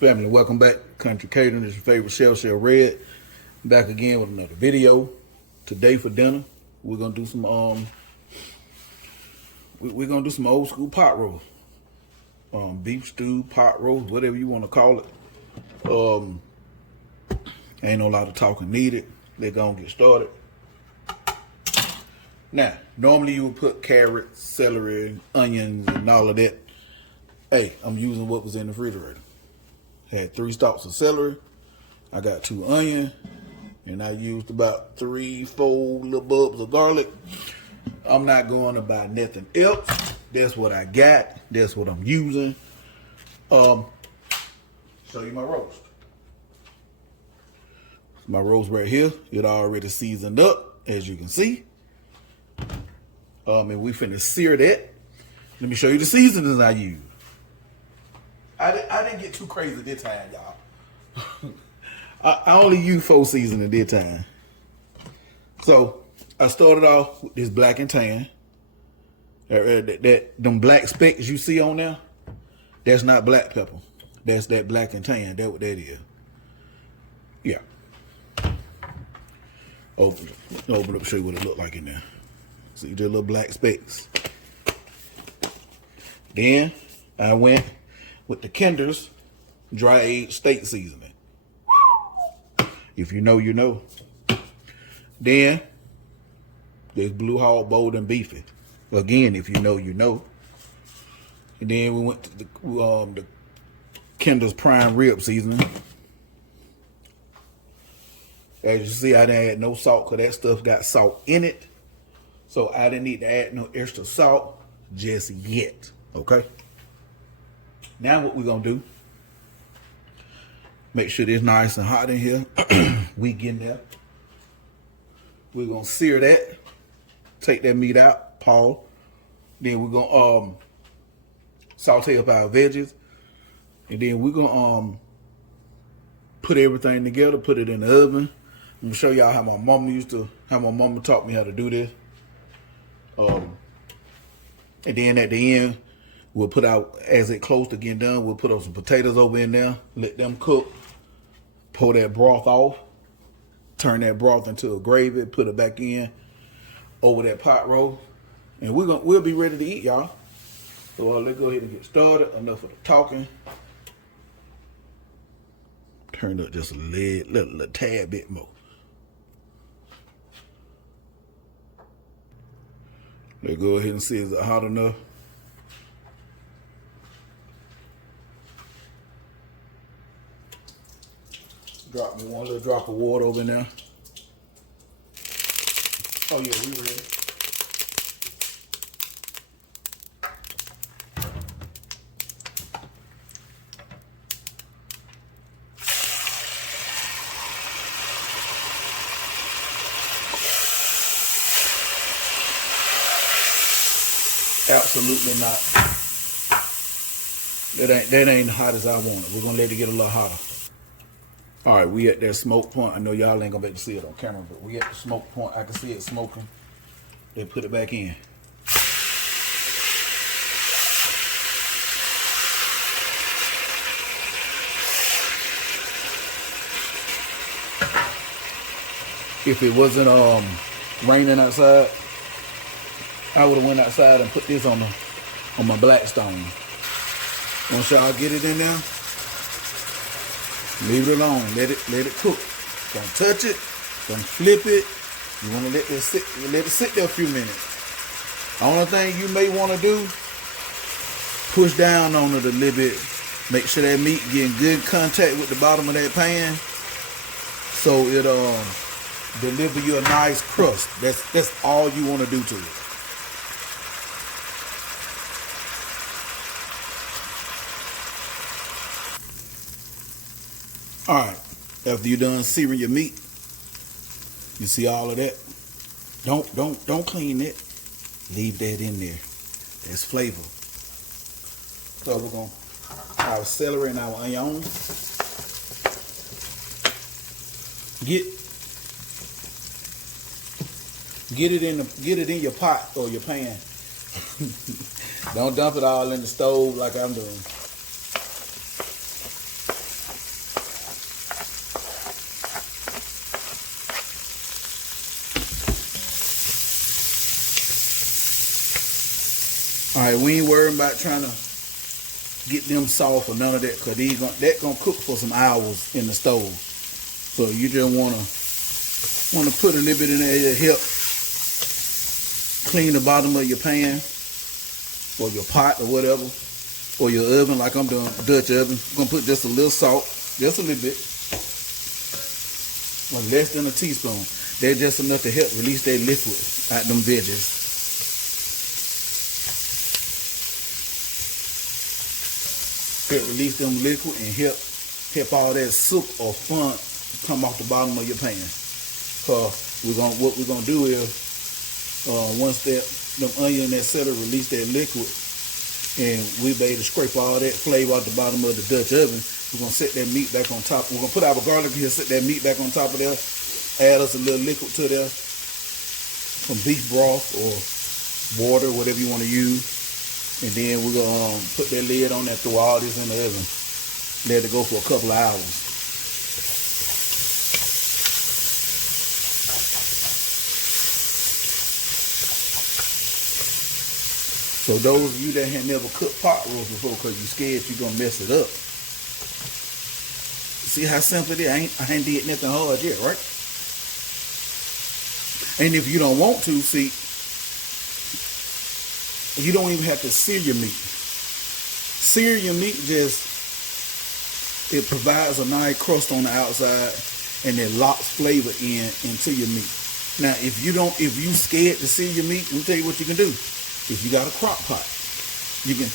Family, welcome back. Country Catering. This is your favorite chef, Red. Back again with another video. Today for dinner, we're gonna do some we're gonna do some old school pot roast. Beef stew, pot roast, whatever you want to call it. Ain't no lot of talking needed. They're gonna get started. Now, normally you would put carrots, celery, onions, and all of that. Hey, I'm using what was in the refrigerator. Had 3 stalks of celery. I got 2 onions. And I used about 3-4 little bulbs of garlic. I'm not going to buy nothing else. That's what I got. That's what I'm using. Show you my roast. My roast right here. It already seasoned up, as you can see. And we finna sear that. Let me show you the seasonings I use. I didn't get too crazy this time, y'all. I only use 4 seasonings this time. So I started off with this black and tan. Them black specks you see on there, that's not black pepper. That's that black and tan. That's what that is. Yeah. Open up, show you what it looked like in there. See the little black specks. Then I went with the Kinder's dry aged steak seasoning. If you know, you know. Then there's Blue Hog Bold and Beefy. Again, if you know, you know. And then we went to the Kinder's prime rib seasoning. As you see, I didn't add no salt because that stuff got salt in it. So I didn't need to add no extra salt just yet. Okay? Now what we're going to do, make sure it's nice and hot in here. We getting there. We're going to sear that. Take that meat out. Pause. Then we're going to saute up our veggies. And then we're going to put everything together. Put it in the oven. I'm going to show y'all how my mama taught me how to do this. And then at the end, we'll put out, as it close to getting done, we'll put up some potatoes over in there. Let them cook. Pour that broth off. Turn that broth into a gravy. Put it back in over that pot roast. And we'll be ready to eat, y'all. So let's go ahead and get started. Enough of the talking. Turn up just a little tad bit more. Let's go ahead and see, is it hot enough? Drop me one little drop of water over in there. Oh yeah, we ready. Absolutely not. That ain't hot as I want it. We're gonna let it get a little hotter. All right, we at that smoke point. I know y'all ain't gonna be able to see it on camera, but we at the smoke point. I can see it smoking. They put it back in. If it wasn't raining outside, I would have went outside and put this on my Blackstone. Once y'all get it in there, leave it alone. Let it cook. Don't touch it. Don't flip it. You want to let it sit there a few minutes. Only thing you may want to do, push down on it a little bit. Make sure that meat get in good contact with the bottom of that pan, so it deliver you a nice crust. That's all you want to do to it. All right, after you're done searing your meat, you see all of that. Don't clean it. Leave that in there. That's flavor. So we're gonna our celery and our onion. Get it in your pot or your pan. Don't dump it all in the stove like I'm doing. right, we ain't worrying about trying to get them soft or none of that, because that gonna cook for some hours in the stove. So you just wanna put a little bit in there to help clean the bottom of your pan or your pot or whatever, or your oven, like I'm doing, Dutch oven. I'm gonna put just a little salt, just a little bit, like less than a teaspoon. They're just enough to help release that liquid out them veggies. Help release them liquid and help all that soup or funk come off the bottom of your pan. Cause what we're gonna do is once them onion and celery release that liquid, and we be able to scrape all that flavor out the bottom of the Dutch oven, we're gonna set that meat back on top. We're gonna put our garlic here, set that meat back on top of there, add us a little liquid to there, some beef broth or water, whatever you want to use. And then we're gonna put that lid on there, throw all this in the oven, let it go for a couple of hours. So those of you that have never cooked pot roast before because you're scared you're gonna mess it up, see how simple it is? I ain't did nothing hard yet, right? And if you don't want to, see, you don't even have to sear your meat. Sear your meat it provides a nice crust on the outside and it locks flavor into your meat. Now, if you scared to sear your meat, let me tell you what you can do. If you got a crock pot, you can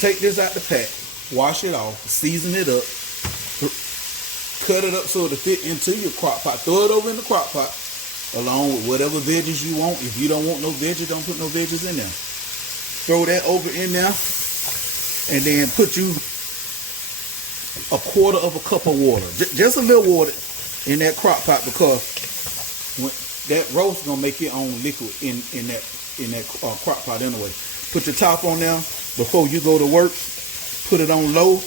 take this out the pack, wash it off, season it up, cut it up so it'll fit into your crock pot. Throw it over in the crock pot along with whatever veggies you want. If you don't want no veggies, don't put no veggies in there. Throw that over in there, and then put you a quarter of a cup of water, just a little water in that crock pot, because when that roast gonna make your own liquid in that crock pot anyway. Put your top on there before you go to work. Put it on low.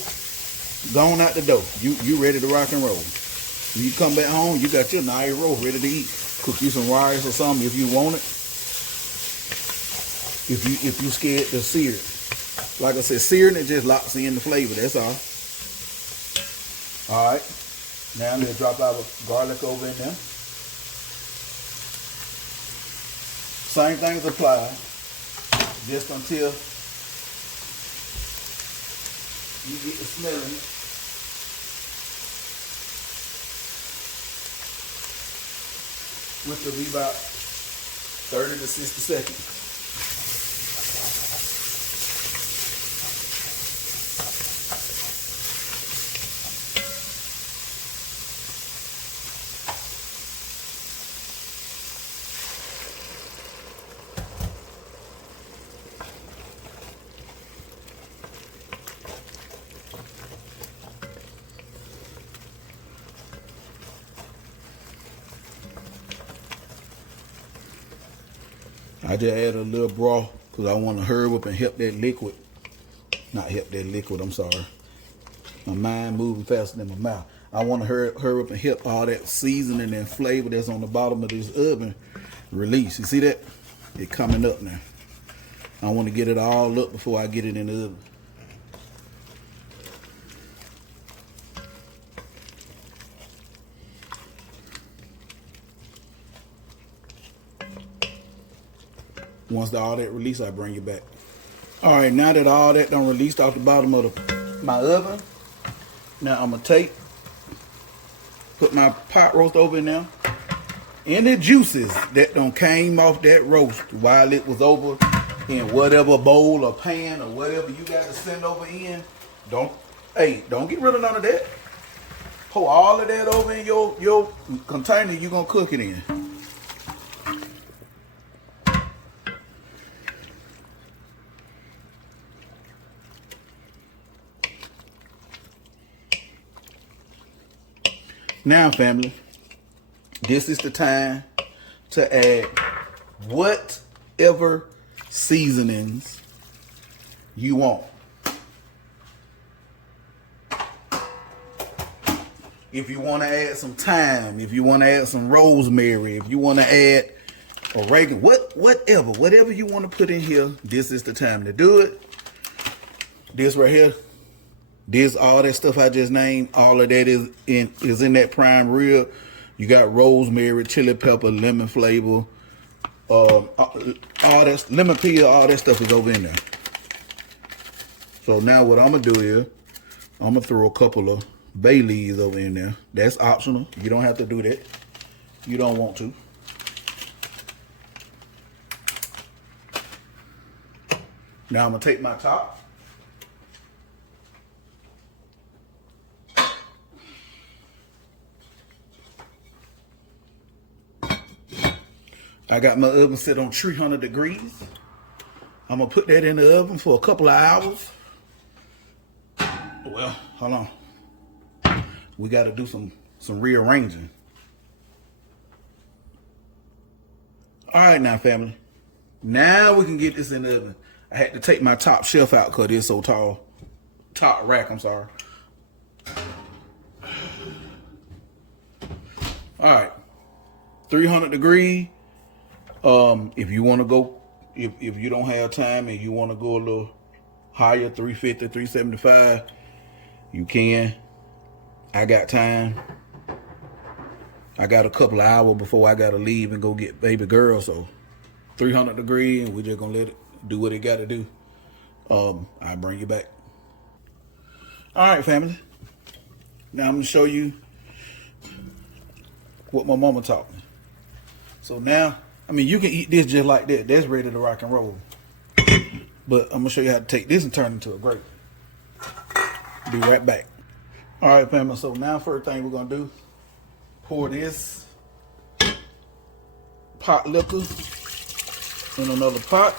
Gone out the door. You ready to rock and roll. When you come back home, you got your nice roast ready to eat. Cook you some rice or something if you want it. If you scared to sear it. Like I said, searing it just locks in the flavor. That's all. All right. Now I'm gonna drop our garlic over in there. Same things apply, just until you get the smelling it. Which will be about 30 to 60 seconds. I just add a little broth because I want to hurry up and help that liquid. Not help that liquid, I'm sorry. My mind moving faster than my mouth. I want to hurry up and help all that seasoning and flavor that's on the bottom of this oven release. You see that? It coming up now. I want to get it all up before I get it in the oven. Once all that release, I bring it back. All right, now that all that done released off the bottom of my oven, now I'm gonna put my pot roast over in there. Any juices that done came off that roast while it was over in whatever bowl or pan or whatever you got to send over in, don't get rid of none of that. Pour all of that over in your container you're gonna cook it in. Now, family, this is the time to add whatever seasonings you want. If you want to add some thyme, if you want to add some rosemary, if you want to add oregano, whatever you want to put in here, this is the time to do it. This right here, this, all that stuff I just named, all of that is in that prime rib. You got rosemary, chili pepper, lemon flavor, all that, lemon peel, all that stuff is over in there. So now what I'm gonna do is, I'm gonna throw a couple of bay leaves over in there. That's optional. You don't have to do that. You don't want to. Now I'm gonna take my top. I got my oven set on 300 degrees. I'm gonna put that in the oven for a couple of hours. Well, hold on. We gotta do some rearranging. All right now, family. Now we can get this in the oven. I had to take my top shelf out because it's so tall. Top rack, I'm sorry. All right. 300 degrees. If you want to go, if you don't have time and you want to go a little higher, 350, 375, you can. I got time. I got a couple of hours before I got to leave and go get baby girl. So 300 degrees, and we're just going to let it do what it got to do. I'll bring you back. All right, family. Now I'm going to show you what my mama taught me. So now, I mean, you can eat this just like that. That's ready to rock and roll. But I'm going to show you how to take this and turn it into a gravy. Be right back. All right, family. So now first thing we're going to do, pour this pot liquor in another pot.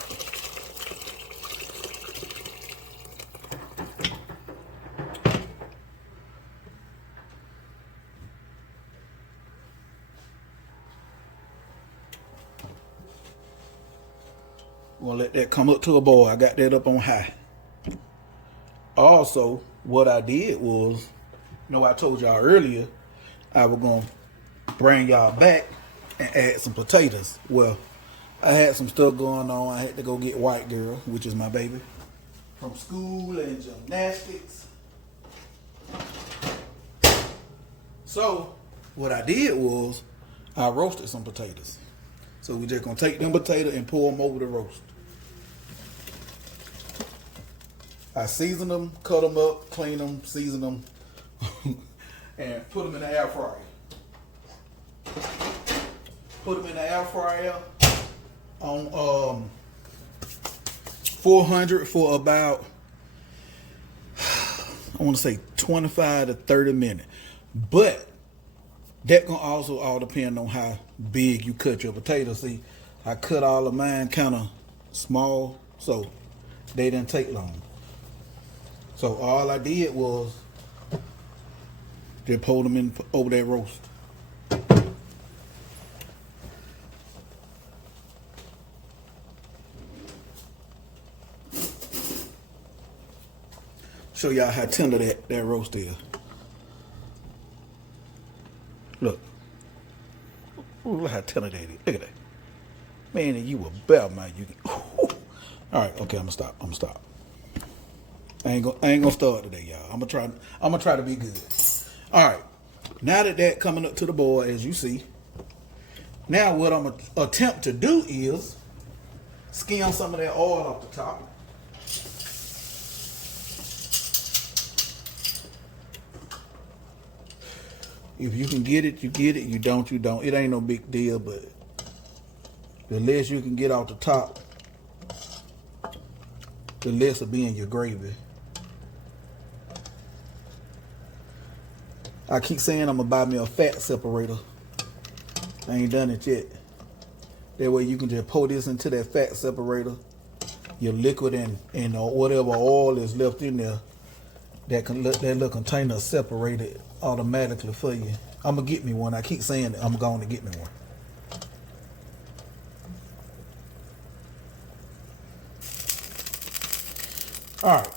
We're gonna let that come up to a boil. I got that up on high. Also, what I did was, I told y'all earlier, I was gonna bring y'all back and add some potatoes. Well, I had some stuff going on. I had to go get white girl, which is my baby, from school and gymnastics. So, what I did was, I roasted some potatoes. So we just gonna take them potatoes and pour them over the roast. I season them, cut them up, clean them, season them, and put them in the air fryer. Put them in the air fryer on 400 for about, I want to say 25 to 30 minutes. But that gonna also all depend on how big you cut your potatoes. See, I cut all of mine kind of small, so they didn't take long. So all I did was just pour them in over that roast. Show y'all how tender that roast is. Look. Ooh, look how tender that is. Look at that. Man, and you a bear, man. All right, okay, I'm gonna stop. I ain't gonna start today, y'all. I'm gonna try to be good. All right. Now that coming up to the boil, as you see. Now what I'm gonna attempt to do is skim some of that oil off the top. If you can get it, you get it. You don't, you don't. It ain't no big deal, but the less you can get off the top, the less will be in your gravy. I keep saying I'm gonna buy me a fat separator. I ain't done it yet. That way you can just pour this into that fat separator. Your liquid and whatever oil is left in there, that little container separated automatically for you. I'm gonna get me one. I keep saying that I'm going to get me one. All right.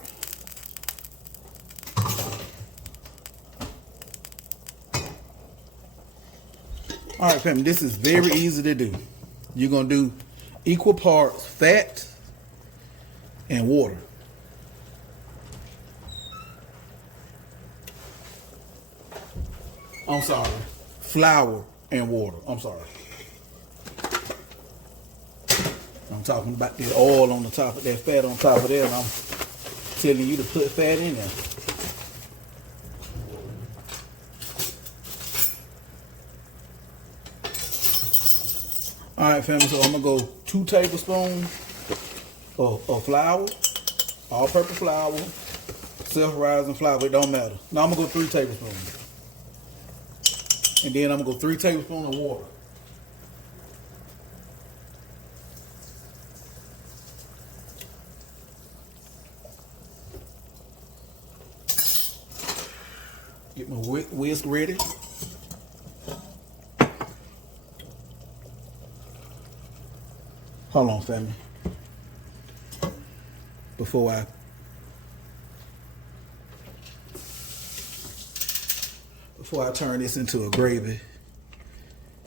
All right, family, this is very easy to do. you're going to do equal parts fat and water. I'm sorry, flour and water. I'm sorry. I'm talking about the oil on the top of that, fat on top of there, and I'm telling you to put fat in there. All right, family, so I'm gonna go 2 tablespoons of flour, all-purpose flour, self-rising flour, it don't matter. Now I'm gonna go 3 tablespoons. And then I'm gonna go 3 tablespoons of water. Get my whisk ready. Hold on, family. Before I turn this into a gravy,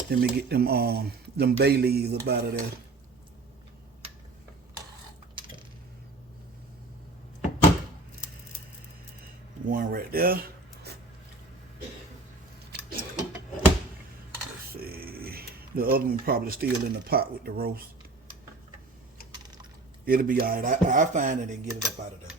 let me get them bay leaves up out of there. One right there. Let's see. The other one probably still in the pot with the roast. It'll be all right. I find it and get it up out of there.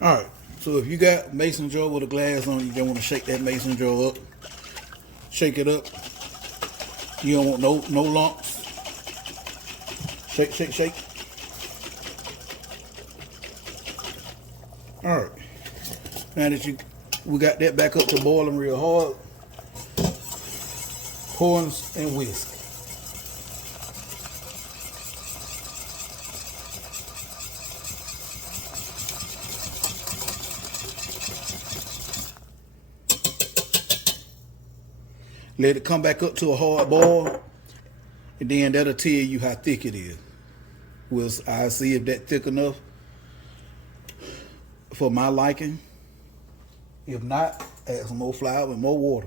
All right. So if you got mason jar with a glass on, you don't want to shake that mason jar up. Shake it up. You don't want no lumps. Shake, shake, shake. All right. Now that we got that back up to boiling real hard, pour and whisk. Let it come back up to a hard boil, and then that'll tell you how thick it is. I'll see if that's thick enough for my liking. If not, add some more flour and more water.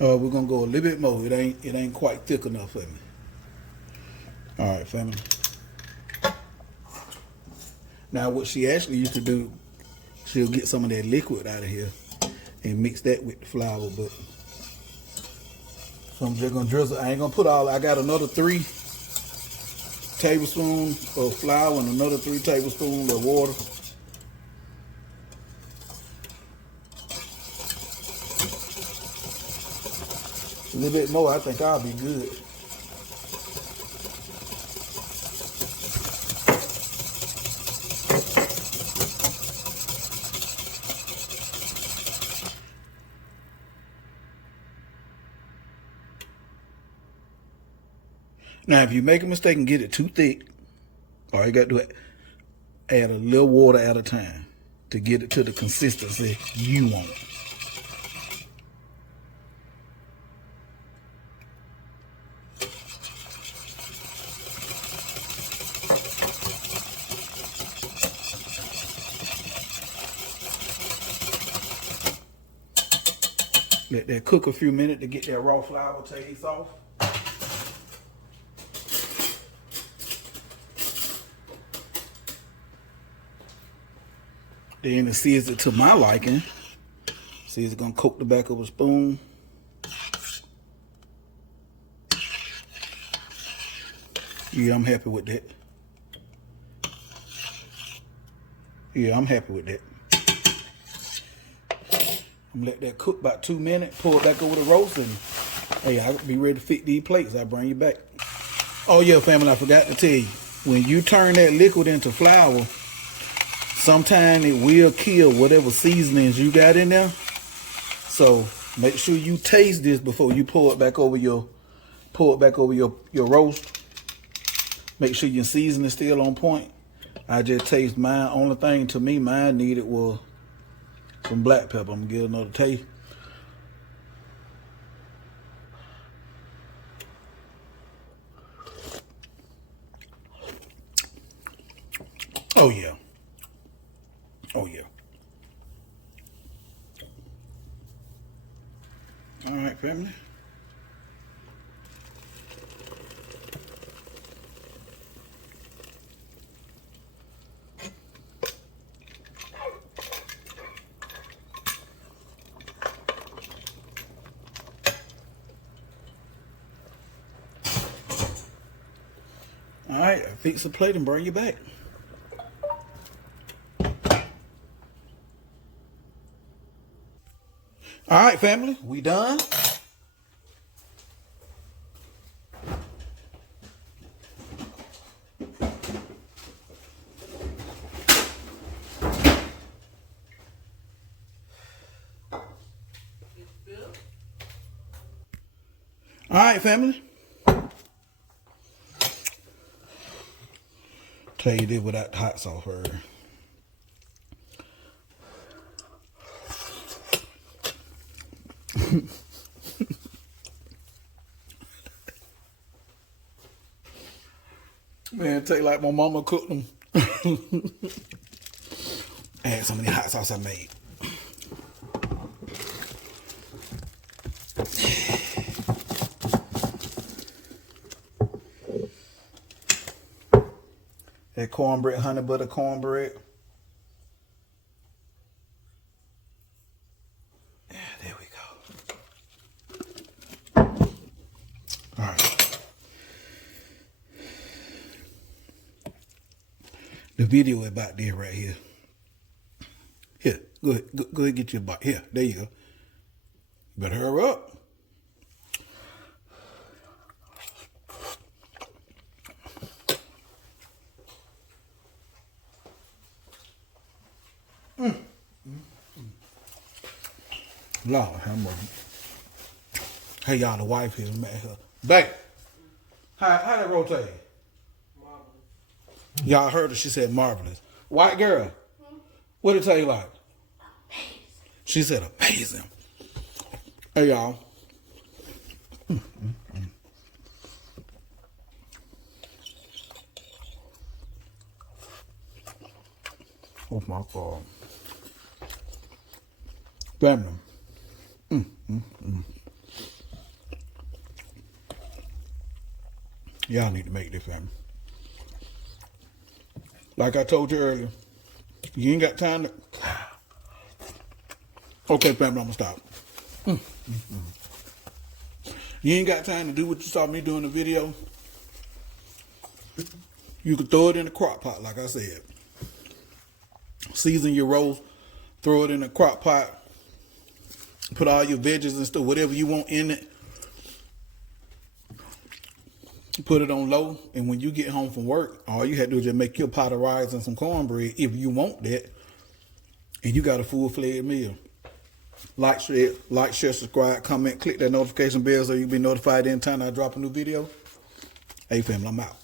We're gonna go a little bit more. It ain't quite thick enough for me. All right, family. Now, what she actually used to do, she'll get some of that liquid out of here and mix that with the flour. But so I'm just gonna drizzle. I ain't gonna put all. I got another 3 tablespoons of flour and another 3 tablespoons of water. A little bit more, I think I'll be good. Now, if you make a mistake and get it too thick, all you got to do is add a little water at a time to get it to the consistency you want. Let that cook a few minutes to get that raw flour taste off. Then to season it to my liking, see it's gonna coat the back of a spoon. Yeah, I'm happy with that. Yeah, I'm happy with that. I'm gonna let that cook about 2 minutes, pour it back over the roast, and hey, I'll be ready to fit these plates. I'll bring you back. Oh yeah, family, I forgot to tell you, when you turn that liquid into flour, sometimes it will kill whatever seasonings you got in there. So make sure you taste this before you pour it back over your roast. Make sure your seasoning is still on point. I just taste mine. Only thing to me mine needed was some black pepper. I'm gonna get another taste. Oh yeah. Oh yeah. All right, family. All right, fix the plate and bring you back. All right, family, we done. All right, family. Tell you this without the hot sauce first. Man, take like my mama cooked them. Add some of the hot sauce I made. That cornbread, honey butter cornbread. Yeah, there we go. All right. The video is about this right here. Here, go ahead, get your bite. Here, there you go. Better hurry up. Lord, have mercy. Hey, y'all, the wife here, mad her. Babe, how that rotate? Marvelous. Y'all heard her, she said marvelous. White girl, what did it tell you like? Amazing. She said amazing. Hey, y'all. Oh, my God. Family. Y'all need to make this, family. Like I told you earlier, you ain't got time to... Okay, family, I'm gonna stop. You ain't got time to do what you saw me do in the video. You can throw it in the crock pot, like I said. Season your roast, throw it in the crock pot. Put all your veggies and stuff, whatever you want in it. Put it on low, and when you get home from work, all you had to do is just make your pot of rice and some cornbread if you want that, and you got a full-fledged meal. Like, share, subscribe, comment, click that notification bell so you'll be notified anytime I drop a new video. Hey, family, I'm out.